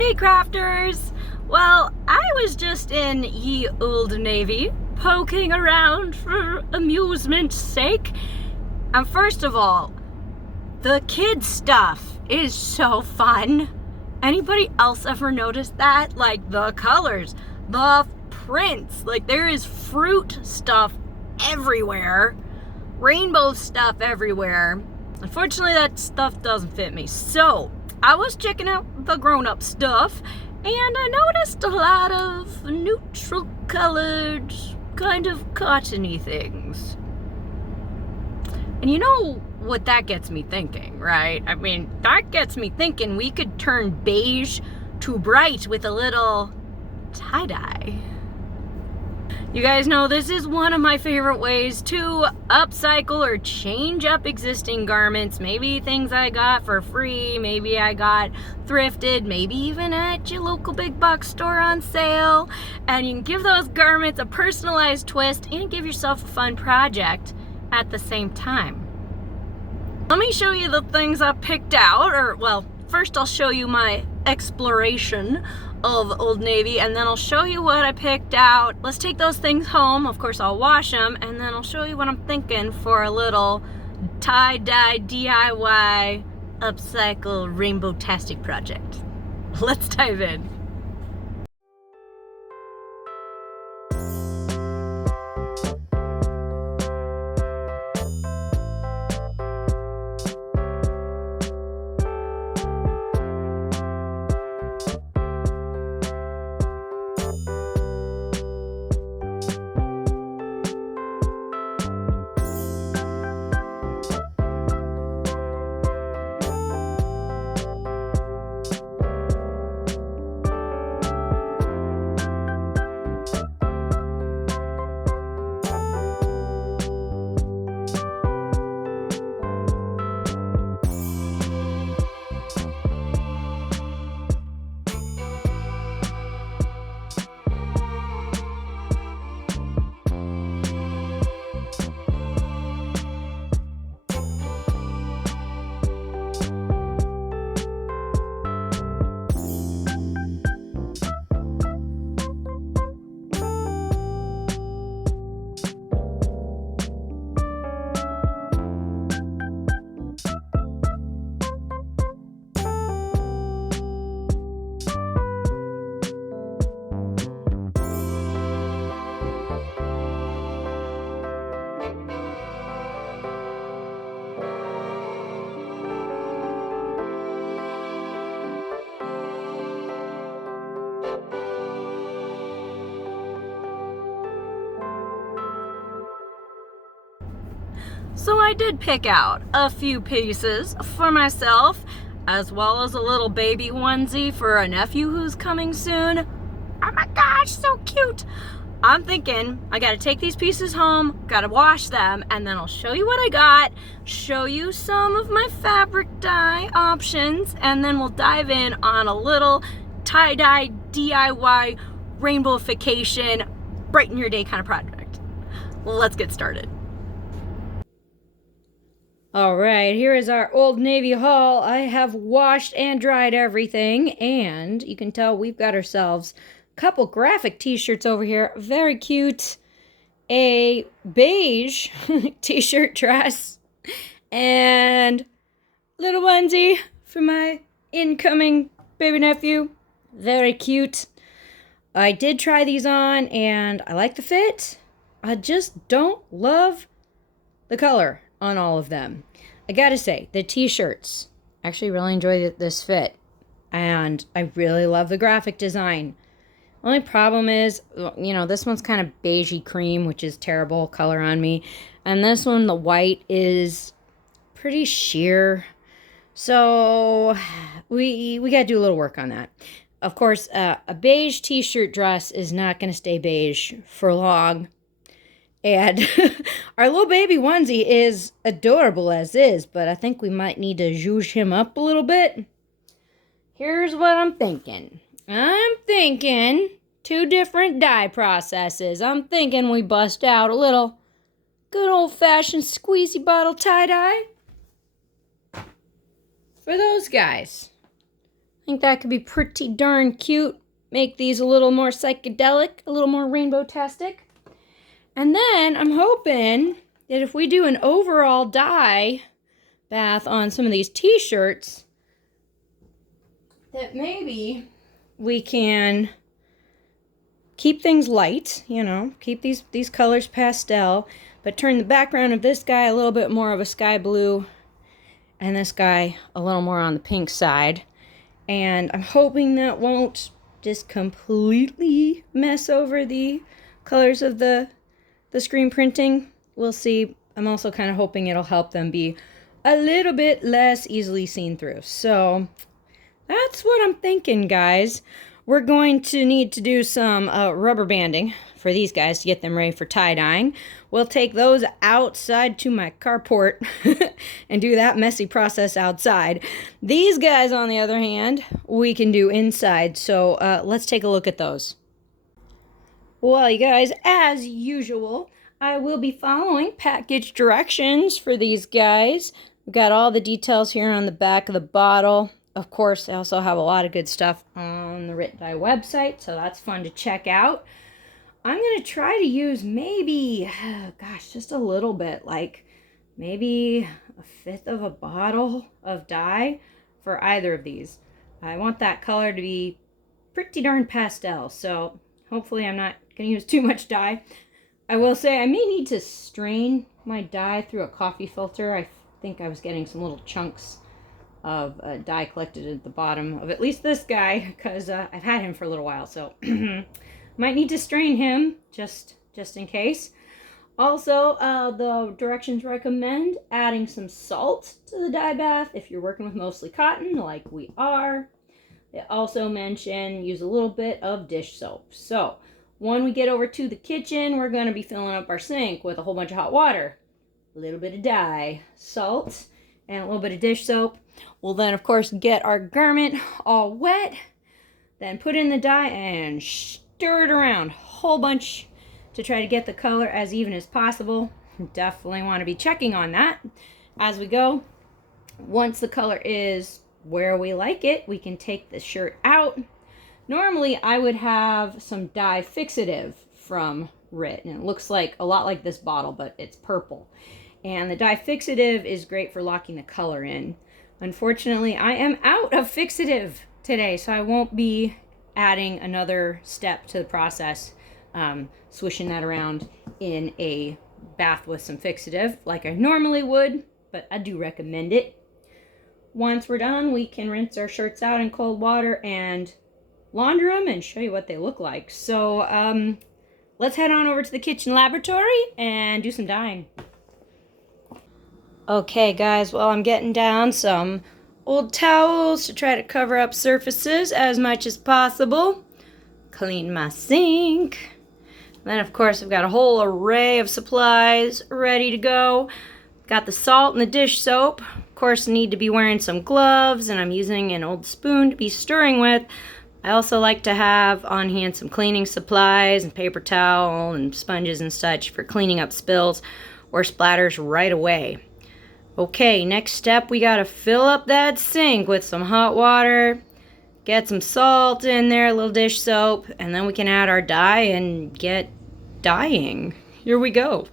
Hey crafters! Well, I was just in ye Old Navy, poking around for amusement's sake. And first of all, the kids stuff is so fun. Anybody else ever noticed that? Like the colors, the prints, like there is fruit stuff everywhere, rainbow stuff everywhere. Unfortunately, that stuff doesn't fit me. So I was checking out the grown-up stuff, and I noticed a lot of neutral colored, kind of cottony things. And you know what that gets me thinking, right? I mean, that gets me thinking we could turn beige to bright with a little tie-dye. You guys know this is one of my favorite ways to upcycle or change up existing garments. Maybe things I got for free, maybe I got thrifted, maybe even at your local big box store on sale. And you can give those garments a personalized twist and give yourself a fun project at the same time. Let me show you the things I picked out, or well, first I'll show you my exploration of Old Navy, and then I'll show you what I picked out. Let's take those things home. Of course, I'll wash them, and then I'll show you what I'm thinking for a little tie-dye DIY upcycle rainbow-tastic project. Let's dive in. So I did pick out a few pieces for myself, as well as a little baby onesie for a nephew who's coming soon. Oh my gosh, so cute! I'm thinking I gotta take these pieces home, gotta wash them, and then I'll show you what I got, show you some of my fabric dye options, and then we'll dive in on a little tie-dye DIY rainbowification, brighten your day kind of project. Let's get started. All right, here is our Old Navy haul. I have washed and dried everything, and you can tell we've got ourselves a couple graphic t-shirts over here. Very cute. A beige t-shirt dress, and little onesie for my incoming baby nephew. Very cute. I did try these on, and I like the fit. I just don't love the color on all of them. I gotta say, the t-shirts, I actually really enjoy this fit, and I really love the graphic design. Only problem is, you know, this one's kind of beigey cream, which is terrible color on me, and this one, the white, is pretty sheer, so we gotta do a little work on that. Of course, a beige t-shirt dress is not gonna stay beige for long. And our little baby onesie is adorable as is, but I think we might need to zhuzh him up a little bit. Here's what I'm thinking. I'm thinking 2 different dye processes. I'm thinking we bust out a little good old-fashioned squeezy bottle tie-dye for those guys. think that could be pretty darn cute. Make these a little more psychedelic, a little more rainbow-tastic. And then I'm hoping that if we do an overall dye bath on some of these t-shirts, that maybe we can keep things light, you know, keep these colors pastel, but turn the background of this guy a little bit more of a sky blue and this guy a little more on the pink side. And I'm hoping that won't just completely mess over the colors of the screen printing. We'll see. I'm also kind of hoping it'll help them be a little bit less easily seen through. So that's what I'm thinking, guys. We're going to need to do some rubber banding for these guys to get them ready for tie-dyeing. We'll take those outside to my carport and do that messy process outside. These guys, on the other hand, we can do inside. So let's take a look at those. Well, you guys, as usual, I will be following package directions for these guys. We've got all the details here on the back of the bottle. Of course, I also have a lot of good stuff on the Writ Dye website, so that's fun to check out. I'm going to try to use maybe, gosh, just a little bit, like maybe a fifth of a bottle of dye for either of these. I want that color to be pretty darn pastel, so hopefully I'm not going to use too much dye. I will say I may need to strain my dye through a coffee filter. I think I was getting some little chunks of dye collected at the bottom of at least this guy, because I've had him for a little while, so might need to strain him just in case. Also, the directions recommend adding some salt to the dye bath if you're working with mostly cotton like we are. They also mention use a little bit of dish soap. So when we get over to the kitchen, we're going to be filling up our sink with a whole bunch of hot water, a little bit of dye, salt, and a little bit of dish soap. We'll then, of course, get our garment all wet, then put in the dye and stir it around a whole bunch to try to get the color as even as possible. Definitely want to be checking on that as we go. Once the color is where we like it, we can take the shirt out. Normally, I would have some dye fixative from Writ, and it looks like a lot like this bottle, but it's purple. And the dye fixative is great for locking the color in. Unfortunately, I am out of fixative today, so I won't be adding another step to the process, swishing that around in a bath with some fixative like I normally would, but I do recommend it. Once we're done, we can rinse our shirts out in cold water and launder them and show you what they look like. So let's head on over to the kitchen laboratory and do some dyeing. Okay, guys, well, I'm getting down some old towels to try to cover up surfaces as much as possible. Clean my sink. Then, of course, I've got a whole array of supplies ready to go. Got the salt and the dish soap. Of course, I need to be wearing some gloves, and I'm using an old spoon to be stirring with. I also like to have on hand some cleaning supplies and paper towel and sponges and such for cleaning up spills or splatters right away. Okay, next step, we gotta fill up that sink with some hot water, get some salt in there, a little dish soap, and then we can add our dye and get dyeing. Here we go.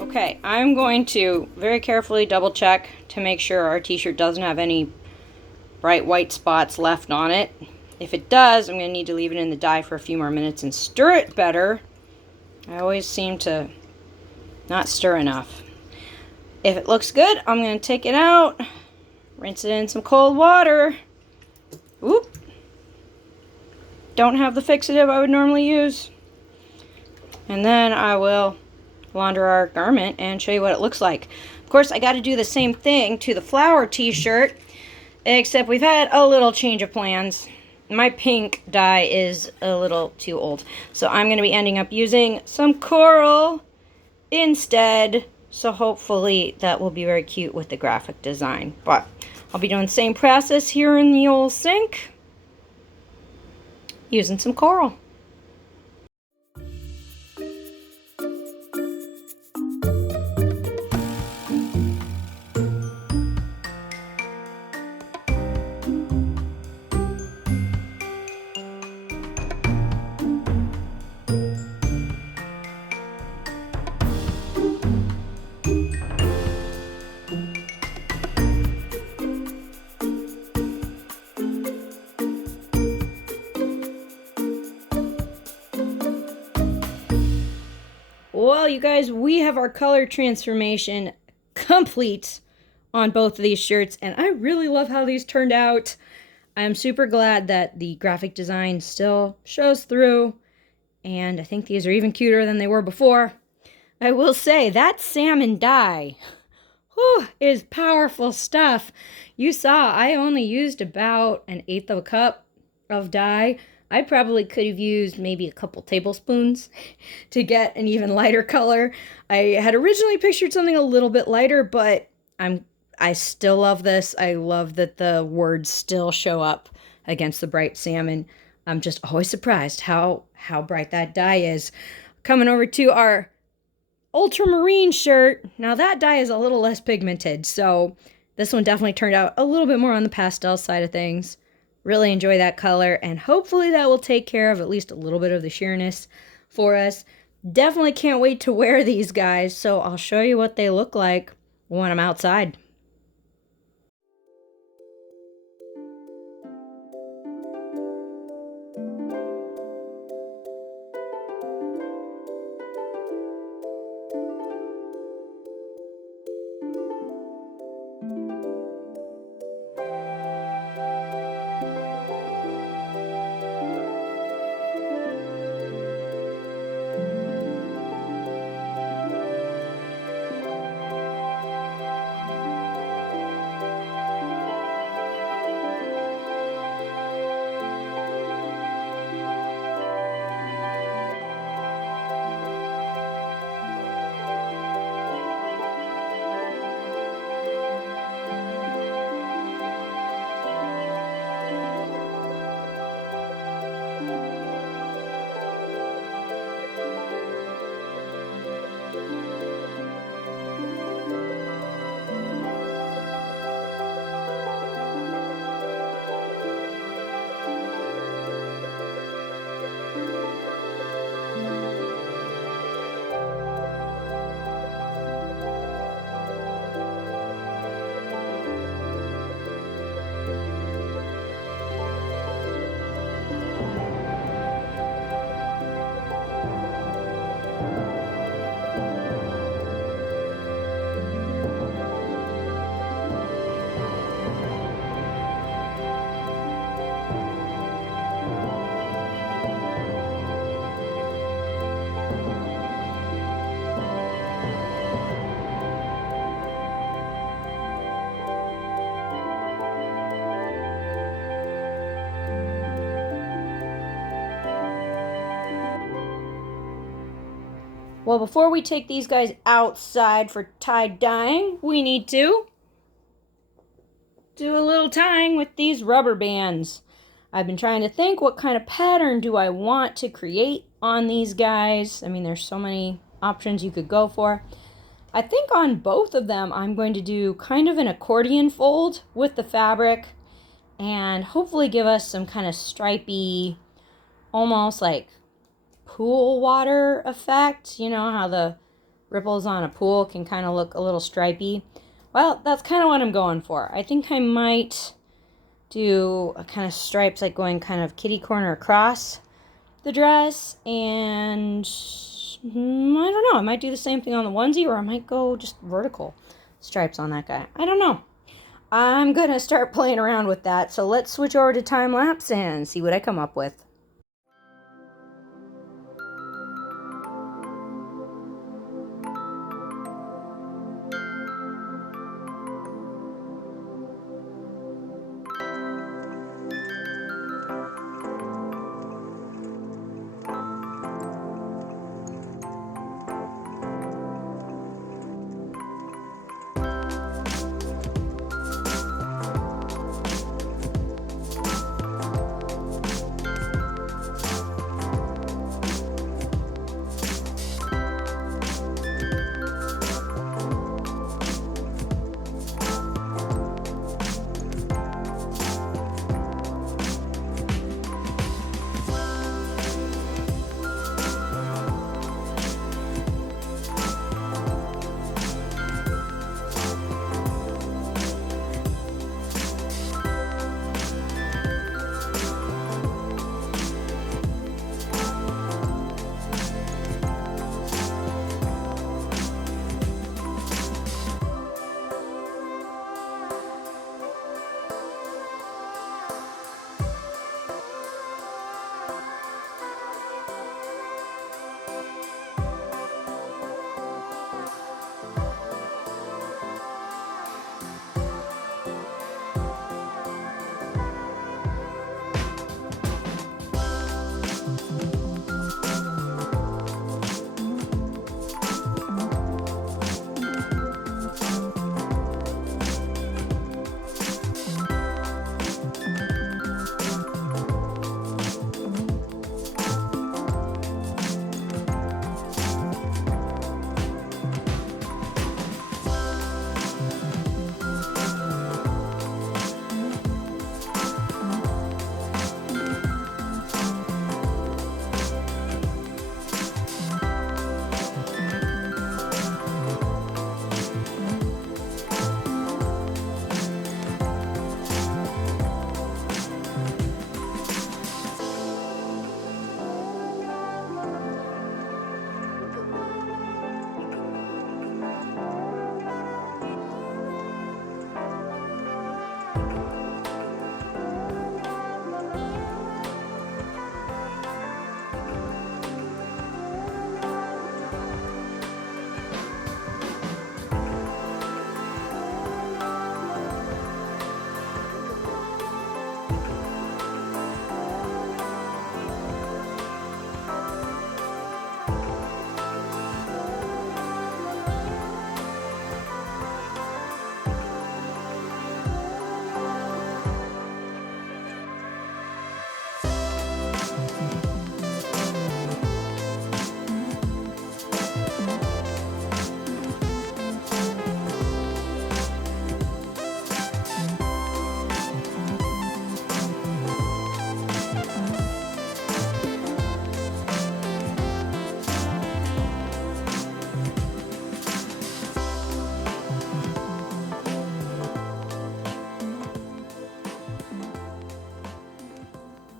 Okay, I'm going to very carefully double check to make sure our t-shirt doesn't have any bright white spots left on it. If it does, I'm going to need to leave it in the dye for a few more minutes and stir it better. I always seem to not stir enough. If it looks good, I'm going to take it out, rinse it in some cold water. Oop. Don't have the fixative I would normally use. And then I will launder our garment and show you what it looks like. Of course, I got to do the same thing to the flower t-shirt, except we've had a little change of plans. My pink dye is a little too old, so I'm going to be ending up using some coral instead. So hopefully that will be very cute with the graphic design. But I'll be doing the same process here in the old sink, using some coral. Well, you guys, we have our color transformation complete on both of these shirts, and I really love how these turned out. I'm super glad that the graphic design still shows through, and I think these are even cuter than they were before. I will say, that salmon dye, whew, is powerful stuff. You saw I only used about 1/8 of a cup of dye. I probably could have used maybe a couple tablespoons to get an even lighter color. I had originally pictured something a little bit lighter, but I still love this. I love that the words still show up against the bright salmon. I'm just always surprised how bright that dye is. Coming over to our ultramarine shirt. Now that dye is a little less pigmented, so this one definitely turned out a little bit more on the pastel side of things. Really enjoy that color, and hopefully that will take care of at least a little bit of the sheerness for us. Definitely can't wait to wear these guys, so I'll show you what they look like when I'm outside. Well, before we take these guys outside for tie-dyeing, we need to do a little tying with these rubber bands. I've been trying to think, what kind of pattern do I want to create on these guys? I mean, there's so many options you could go for. I think on both of them, I'm going to do kind of an accordion fold with the fabric and hopefully give us some kind of stripy, almost like pool water effect. You know how the ripples on a pool can kind of look a little stripy? Well, that's kind of what I'm going for. I think I might do a kind of stripes, like going kind of kitty corner across the dress, and I don't know. I might do the same thing on the onesie, or I might go just vertical stripes on that guy. I don't know. I'm going to start playing around with that. So let's switch over to time lapse and see what I come up with.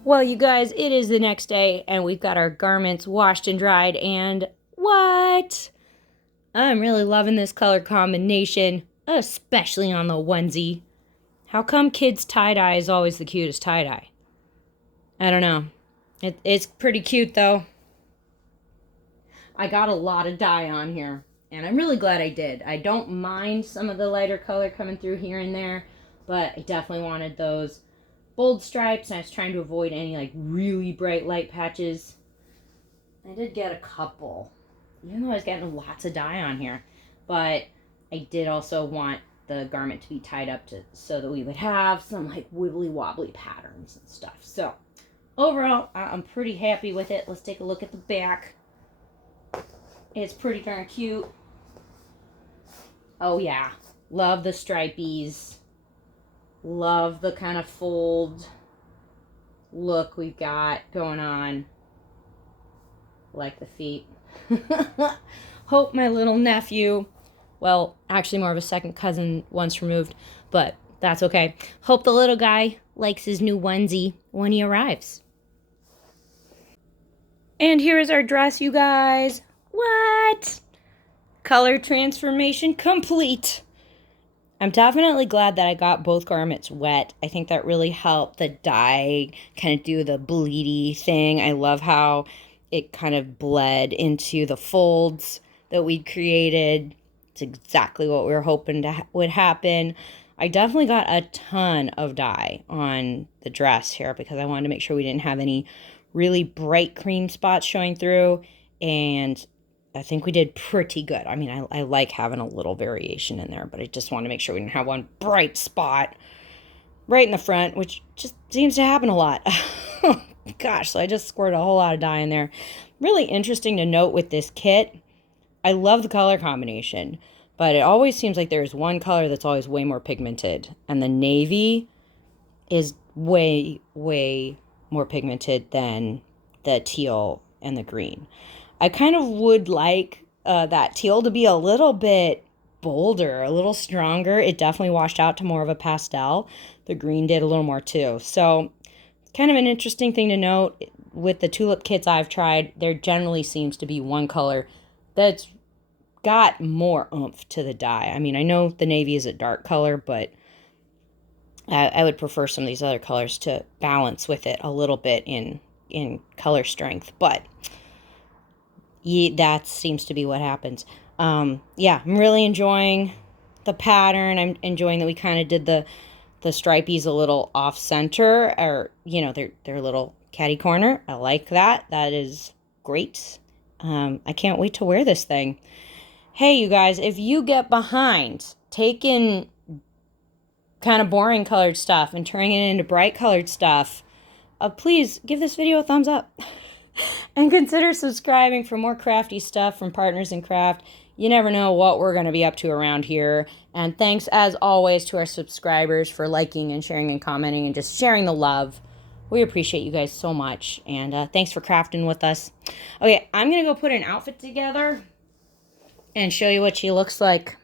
Well, you guys, it is the next day, and we've got our garments washed and dried, and what? I'm really loving this color combination, especially on the onesie. How come kids' tie-dye is always the cutest tie-dye? I don't know. It's pretty cute, though. I got a lot of dye on here, and I'm really glad I did. I don't mind some of the lighter color coming through here and there, but I definitely wanted those bold stripes, and I was trying to avoid any like really bright light patches. I did get a couple, even though I was getting lots of dye on here, but I did also want the garment to be tied up so that we would have some like wibbly wobbly patterns and stuff. So overall, I'm pretty happy with it. Let's take a look at the back. It's pretty darn cute. Oh yeah, love the stripies. Love the kind of fold look we've got going on. Like the feet. Hope my little nephew, well, actually more of a second cousin once removed, but that's okay. Hope the little guy likes his new onesie when he arrives. And here is our dress, you guys. What? Color transformation complete. I'm definitely glad that I got both garments wet. I think that really helped the dye kind of do the bleedy thing. I love how it kind of bled into the folds that we'd created. It's exactly what we were hoping would happen. I definitely got a ton of dye on the dress here because I wanted to make sure we didn't have any really bright cream spots showing through. And I think we did pretty good. I mean, I like having a little variation in there, but I just want to make sure we didn't have one bright spot right in the front, which just seems to happen a lot. Gosh, so I just squirted a whole lot of dye in there. Really interesting to note with this kit. I love the color combination, but it always seems like there's one color that's always way more pigmented, and the navy is way, way more pigmented than the teal and the green. I kind of would like that teal to be a little bit bolder, a little stronger. It definitely washed out to more of a pastel. The green did a little more too. So kind of an interesting thing to note with the tulip kits I've tried, there generally seems to be one color that's got more oomph to the dye. I mean, I know the navy is a dark color, but I would prefer some of these other colors to balance with it a little bit in color strength. But yeah, that seems to be what happens. Yeah, I'm really enjoying the pattern. I'm enjoying that we kind of did the stripies a little off center, or you know, they're a little catty corner. I like that. That is great. I can't wait to wear this thing. Hey, you guys, if you get behind taking kind of boring colored stuff and turning it into bright colored stuff, please give this video a thumbs up. And consider subscribing for more crafty stuff from Partners in Craft. You never know what we're going to be up to around here. And thanks, as always, to our subscribers for liking and sharing and commenting and just sharing the love. We appreciate you guys so much. And thanks for crafting with us. Okay, I'm going to go put an outfit together and show you what she looks like.